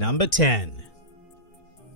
Number 10.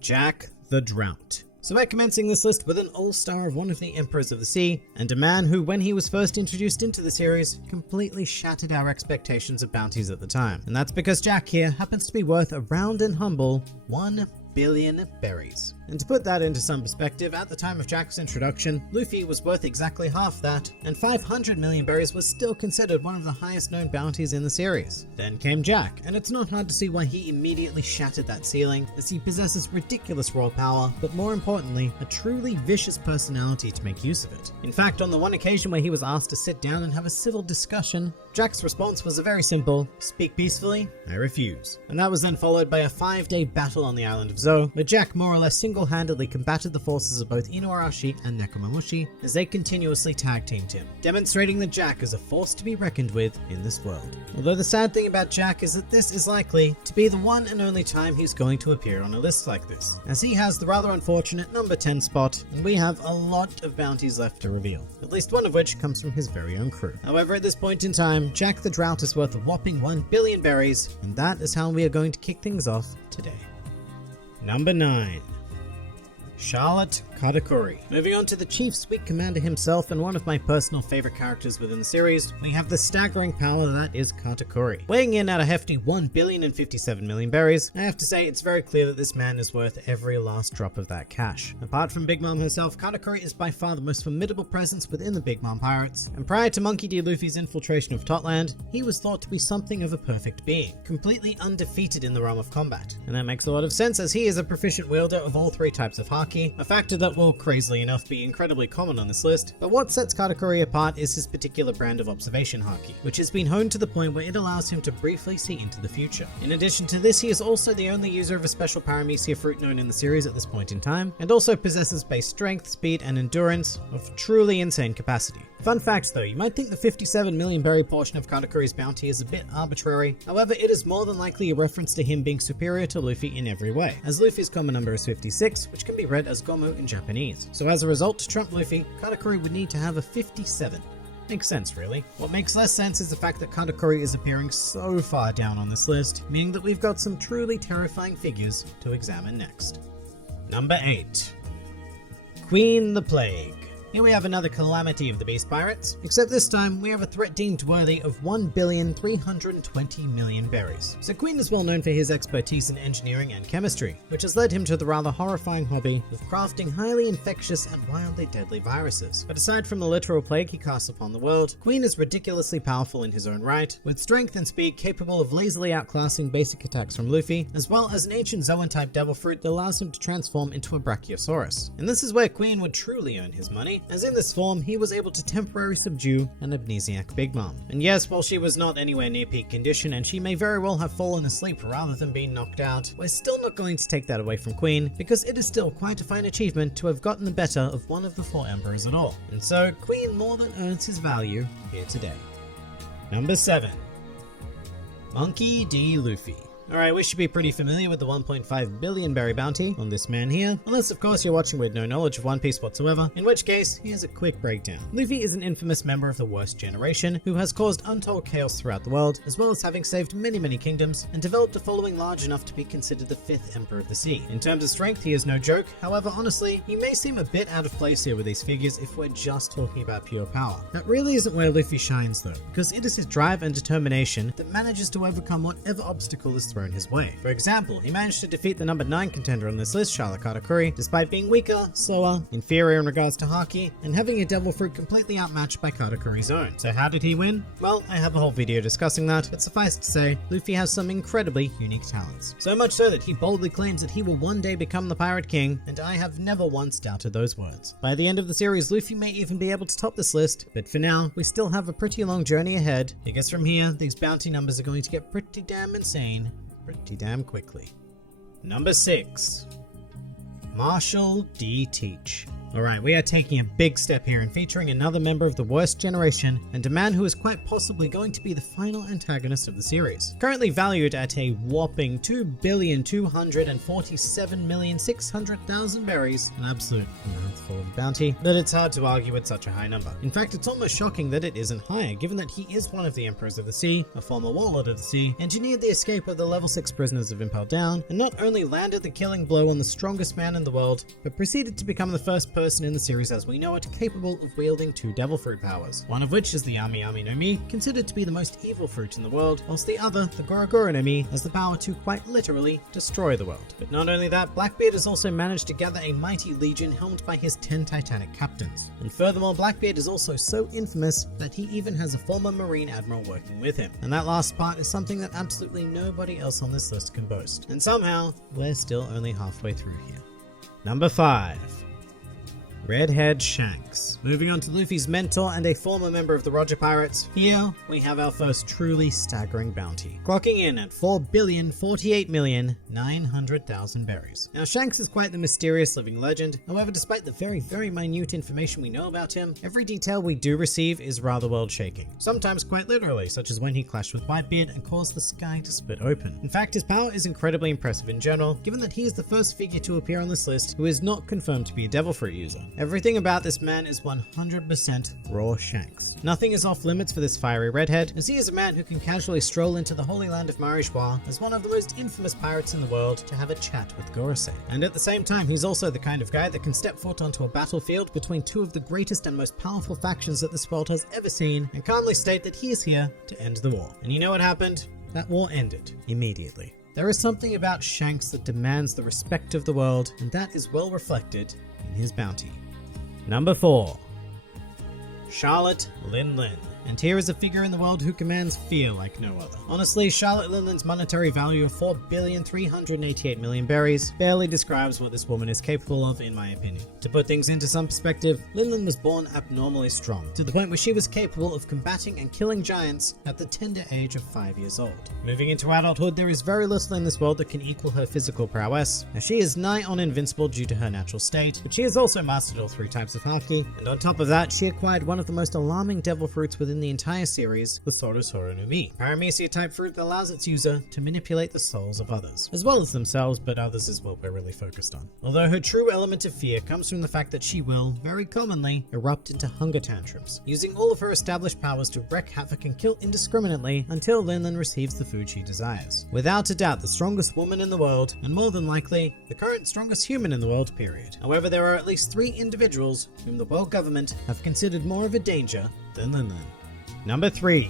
Jack the Drought. So we're commencing this list with an all-star of one of the Emperors of the Sea, and a man who, when he was first introduced into the series, completely shattered our expectations of bounties at the time. And that's because Jack here happens to be worth a round and humble 1 billion berries. And to put that into some perspective, at the time of Jack's introduction, Luffy was worth exactly half that, and 500 million berries was still considered one of the highest known bounties in the series. Then came Jack, and it's not hard to see why he immediately shattered that ceiling, as he possesses ridiculous raw power, but more importantly, a truly vicious personality to make use of it. In fact, on the one occasion where he was asked to sit down and have a civil discussion, Jack's response was a very simple, "Speak peacefully, I refuse." And that was then followed by a 5-day battle on the island of Zou, where Jack more or less single-handedly combated the forces of both Inuarashi and Nekomamushi as they continuously tag-teamed him, demonstrating that Jack is a force to be reckoned with in this world. Although the sad thing about Jack is that this is likely to be the one and only time he's going to appear on a list like this, as he has the rather unfortunate number 10 spot, and we have a lot of bounties left to reveal, at least one of which comes from his very own crew. However, at this point in time, Jack the Drought is worth a whopping 1 billion berries, and that is how we are going to kick things off today. Number 9. Charlotte Katakuri. Moving on to the Chief Sweet Commander himself and one of my personal favorite characters within the series, we have the staggering power that is Katakuri. Weighing in at a hefty 1,057,000,000 berries, I have to say it's very clear that this man is worth every last drop of that cash. Apart from Big Mom herself, Katakuri is by far the most formidable presence within the Big Mom Pirates, and prior to Monkey D. Luffy's infiltration of Totland, he was thought to be something of a perfect being, completely undefeated in the realm of combat. And that makes a lot of sense as he is a proficient wielder of all 3 types of haki, a factor that will, crazily enough, be incredibly common on this list. But what sets Katakuri apart is his particular brand of observation haki, which has been honed to the point where it allows him to briefly see into the future. In addition to this, he is also the only user of a special paramecia fruit known in the series at this point in time, and also possesses base strength, speed, and endurance of truly insane capacity. Fun facts though, you might think the 57 million berry portion of Katakuri's bounty is a bit arbitrary, however it is more than likely a reference to him being superior to Luffy in every way, as Luffy's common number is 56, which can be read as Gomu in Japanese. So as a result, to trump Luffy, Katakuri would need to have a 57. Makes sense, really. What makes less sense is the fact that Katakuri is appearing so far down on this list, meaning that we've got some truly terrifying figures to examine next. Number 8. Queen the Plague. Here we have another calamity of the Beast Pirates, except this time we have a threat deemed worthy of 1,320,000,000 berries. So Queen is well known for his expertise in engineering and chemistry, which has led him to the rather horrifying hobby of crafting highly infectious and wildly deadly viruses. But aside from the literal plague he casts upon the world, Queen is ridiculously powerful in his own right, with strength and speed capable of lazily outclassing basic attacks from Luffy, as well as an ancient Zoan-type devil fruit that allows him to transform into a Brachiosaurus. And this is where Queen would truly earn his money, as in this form, he was able to temporarily subdue an amnesiac Big Mom. And yes, while she was not anywhere near peak condition and she may very well have fallen asleep rather than being knocked out, we're still not going to take that away from Queen, because it is still quite a fine achievement to have gotten the better of one of the 4 emperors at all. And so, Queen more than earns his value here today. Number 7. Monkey D. Luffy. Alright, we should be pretty familiar with the 1.5 billion berry bounty on this man here, unless of course you're watching with no knowledge of One Piece whatsoever, in which case, here's a quick breakdown. Luffy is an infamous member of the Worst Generation, who has caused untold chaos throughout the world, as well as having saved many kingdoms, and developed a following large enough to be considered the 5th Emperor of the Sea. In terms of strength, he is no joke, however honestly, he may seem a bit out of place here with these figures if we're just talking about pure power. That really isn't where Luffy shines though, because it is his drive and determination that manages to overcome whatever obstacle is thrown his way. For example, he managed to defeat the number 9 contender on this list, Charlotte Katakuri, despite being weaker, slower, inferior in regards to haki, and having a devil fruit completely outmatched by Katakuri's own. So how did he win? Well, I have a whole video discussing that, but suffice to say, Luffy has some incredibly unique talents. So much so that he boldly claims that he will one day become the Pirate King, and I have never once doubted those words. By the end of the series, Luffy may even be able to top this list, but for now, we still have a pretty long journey ahead, because from here, these bounty numbers are going to get pretty damn insane pretty damn quickly. Number 6. Marshall D. Teach. Alright, we are taking a big step here and featuring another member of the worst generation and a man who is quite possibly going to be the final antagonist of the series. Currently valued at a whopping 2,247,600,000 berries, an absolute mouthful of bounty, but it's hard to argue with such a high number. In fact, it's almost shocking that it isn't higher, given that he is one of the Emperors of the Sea, a former warlord of the sea, engineered the escape of the level 6 prisoners of Impel Down, and not only landed the killing blow on the strongest man in the world, but proceeded to become the first person in the series as we know it capable of wielding 2 devil fruit powers, one of which is the Ami Ami no Mi, considered to be the most evil fruit in the world, whilst the other, the Gora Gora no Mi, has the power to quite literally destroy the world. But not only that, Blackbeard has also managed to gather a mighty legion helmed by his 10 Titanic captains. And furthermore, Blackbeard is also so infamous that he even has a former Marine Admiral working with him. And that last part is something that absolutely nobody else on this list can boast. And somehow, we're still only halfway through here. Number 5. Redhead Shanks. Moving on to Luffy's mentor and a former member of the Roger Pirates, here we have our first truly staggering bounty, clocking in at 4,048,900,000 berries. Now Shanks is quite the mysterious living legend, however despite the very minute information we know about him, every detail we do receive is rather world shaking, sometimes quite literally, such as when he clashed with Whitebeard and caused the sky to split open. In fact, his power is incredibly impressive in general, given that he is the first figure to appear on this list who is not confirmed to be a devil fruit user. Everything about this man is 100% raw Shanks. Nothing is off limits for this fiery redhead, as he is a man who can casually stroll into the holy land of Marijois as one of the most infamous pirates in the world to have a chat with Gorosei. And at the same time, he's also the kind of guy that can step foot onto a battlefield between 2 of the greatest and most powerful factions that this world has ever seen and calmly state that he is here to end the war. And you know what happened? That war ended immediately. There is something about Shanks that demands the respect of the world, and that is well reflected in his bounty. Number 4. Charlotte Lin Lin. And here is a figure in the world who commands fear like no other. Honestly, Charlotte Lin Lin's monetary value of 4,388,000,000 berries barely describes what this woman is capable of in my opinion. To put things into some perspective, Lin Lin was born abnormally strong, to the point where she was capable of combating and killing giants at the tender age of 5 years old. Moving into adulthood, there is very little in this world that can equal her physical prowess. Now she is nigh on invincible due to her natural state, but she has also mastered all 3 types of Haki, and on top of that, she acquired one of the most alarming devil fruits within the entire series, the Sorosoro no Mi, Paramecia type fruit that allows its user to manipulate the souls of others, as well as themselves, but others is what we're really focused on. Although her true element of fear comes from the fact that she will, very commonly, erupt into hunger tantrums, using all of her established powers to wreak havoc and kill indiscriminately until Lin Lin receives the food she desires. Without a doubt the strongest woman in the world, and more than likely, the current strongest human in the world, period. However, there are at least 3 individuals whom the world government have considered more of a danger than Lin Lin. Number 3.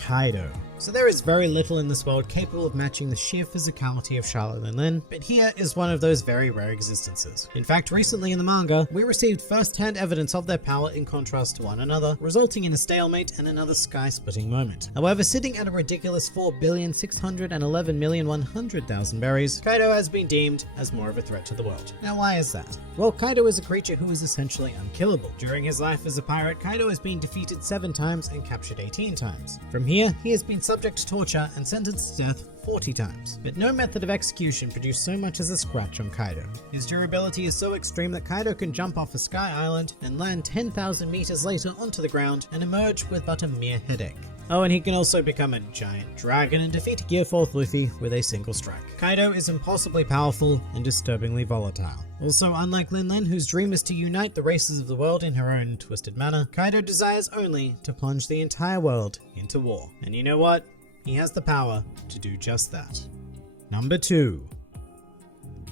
Kaido. So there is very little in this world capable of matching the sheer physicality of Charlotte Lin Lin, but here is one of those very rare existences. In fact, recently in the manga, we received first-hand evidence of their power in contrast to one another, resulting in a stalemate and another sky-splitting moment. However, sitting at a ridiculous 4,611,100,000 berries, Kaido has been deemed as more of a threat to the world. Now why is that? Well, Kaido is a creature who is essentially unkillable. During his life as a pirate, Kaido has been defeated 7 times and captured 18 times. From here, he has been subject to torture and sentenced to death 40 times. But no method of execution produced so much as a scratch on Kaido. His durability is so extreme that Kaido can jump off a sky island and land 10,000 meters later onto the ground and emerge with but a mere headache. Oh, and he can also become a giant dragon and defeat Gear 4th Luffy with a single strike. Kaido is impossibly powerful and disturbingly volatile. Also, unlike Lin Lin, whose dream is to unite the races of the world in her own twisted manner, Kaido desires only to plunge the entire world into war. And you know what? He has the power to do just that. Number 2.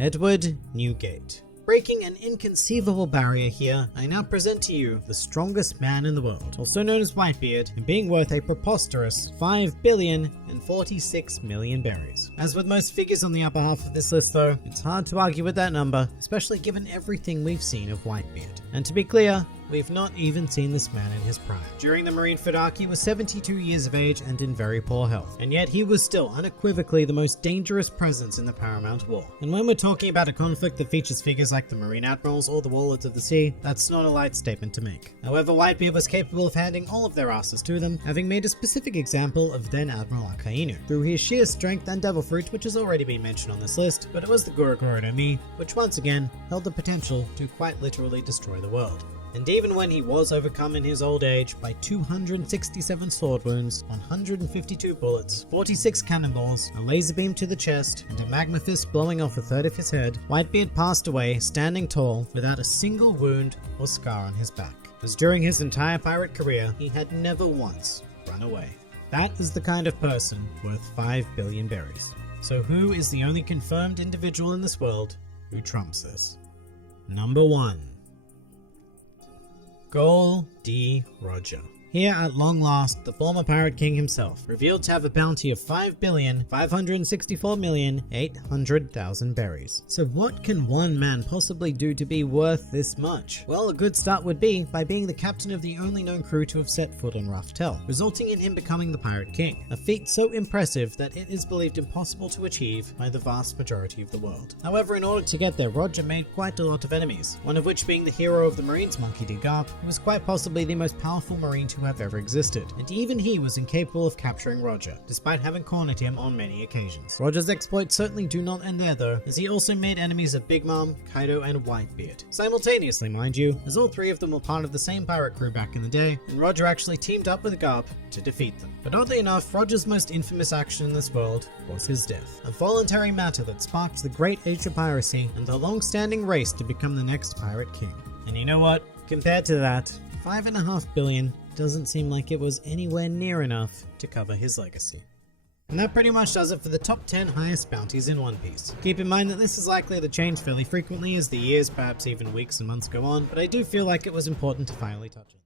Edward Newgate. Breaking an inconceivable barrier here, I now present to you the strongest man in the world, also known as Whitebeard, and being worth a preposterous 5,046,000,000 berries. As with most figures on the upper half of this list though, it's hard to argue with that number, especially given everything we've seen of Whitebeard. And to be clear, we've not even seen this man in his prime. During the Marineford arc, he was 72 years of age and in very poor health, and yet he was still unequivocally the most dangerous presence in the Paramount War. And when we're talking about a conflict that features figures like the Marine Admirals or the Warlords of the Sea, that's not a light statement to make. However, Whitebeard was capable of handing all of their asses to them, having made a specific example of then Admiral Akainu, through his sheer strength and Devil Fruit, which has already been mentioned on this list, but it was the Guruguru no Mi, which once again held the potential to quite literally destroy the world. And even when he was overcome in his old age by 267 sword wounds, 152 bullets, 46 cannonballs, a laser beam to the chest, and a magma fist blowing off a third of his head, Whitebeard passed away standing tall without a single wound or scar on his back, as during his entire pirate career he had never once run away. That is the kind of person worth 5 billion berries. So who is the only confirmed individual in this world who trumps this? Number 1. Gol D. Roger. Here at long last, the former Pirate King himself, revealed to have a bounty of 5,564,800,000 berries. So what can one man possibly do to be worth this much? Well, a good start would be by being the captain of the only known crew to have set foot on Raftel, resulting in him becoming the Pirate King, a feat so impressive that it is believed impossible to achieve by the vast majority of the world. However, in order to get there, Roger made quite a lot of enemies, one of which being the hero of the Marines, Monkey D. Garp, who was quite possibly the most powerful Marine to have ever existed, and even he was incapable of capturing Roger, despite having cornered him on many occasions. Roger's exploits certainly do not end there though, as he also made enemies of Big Mom, Kaido, and Whitebeard. Simultaneously, mind you, as all three of them were part of the same pirate crew back in the day, and Roger actually teamed up with Garp to defeat them. But oddly enough, Roger's most infamous action in this world was his death, a voluntary matter that sparked the Great Age of Piracy and the long-standing race to become the next Pirate King. And you know what? Compared to that, 5.5 billion doesn't seem like it was anywhere near enough to cover his legacy. And that pretty much does it for the top 10 highest bounties in One Piece. Keep in mind that this is likely to change fairly frequently as the years, perhaps even weeks and months go on, but I do feel like it was important to finally touch on.